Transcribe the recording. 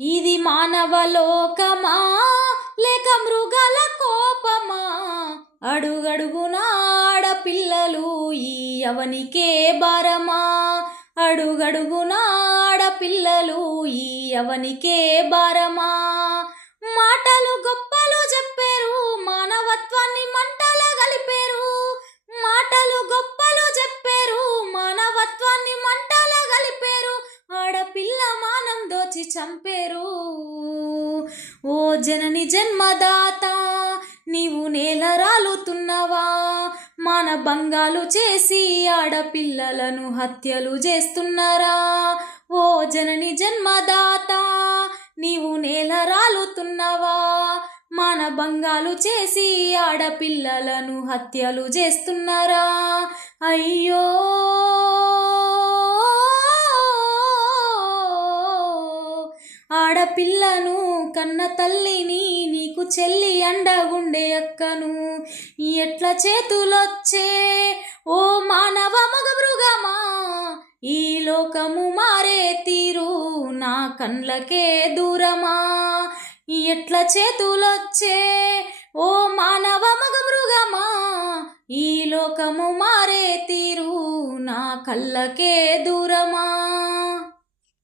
ఇది మానవ లోకమా లేక మృగాల కోపమా? అడుగడుగున ఆడపిల్లలు ఈ అవనికే భారమా? అడుగడుగున ఆడపిల్లలు ఈ అవనికే భారమా? మాటలు గొప్పలు చెప్పారు, మానవత్వాన్ని మంటల కలిపారు. మాటలు గొప్పలు చెప్పారు, మానవత్వాన్ని మంటల కలిపారు. ఆడపిల్ల మానం దోచి చంపేరు. ఓ జనని జన్మదాత, నీవు నేల రాలుతున్నవా? మానభంగాలు చేసి ఆడపిల్లలను హత్యలు చేస్తున్నారా? ఓ జనని జన్మదాత, నీవు నేల రాలుతున్నవా? మానభంగాలు చేసి ఆడపిల్లలను హత్యలు చేస్తున్నారా? అయ్యో ఆడపిల్లను కన్న తల్లిని, నీకు చెల్లి అండగుండే అక్కను ఎట్లా చేతులొచ్చే? ఓ మానవ మగ మృగమా, ఈ లోకము మారే తీరు నా కండ్లకే దూరమా? ఎట్లా చేతులొచ్చే? ఓ మానవ మగ మృగమా, ఈ లోకము మారే తీరు నా కళ్ళకే దూరమా?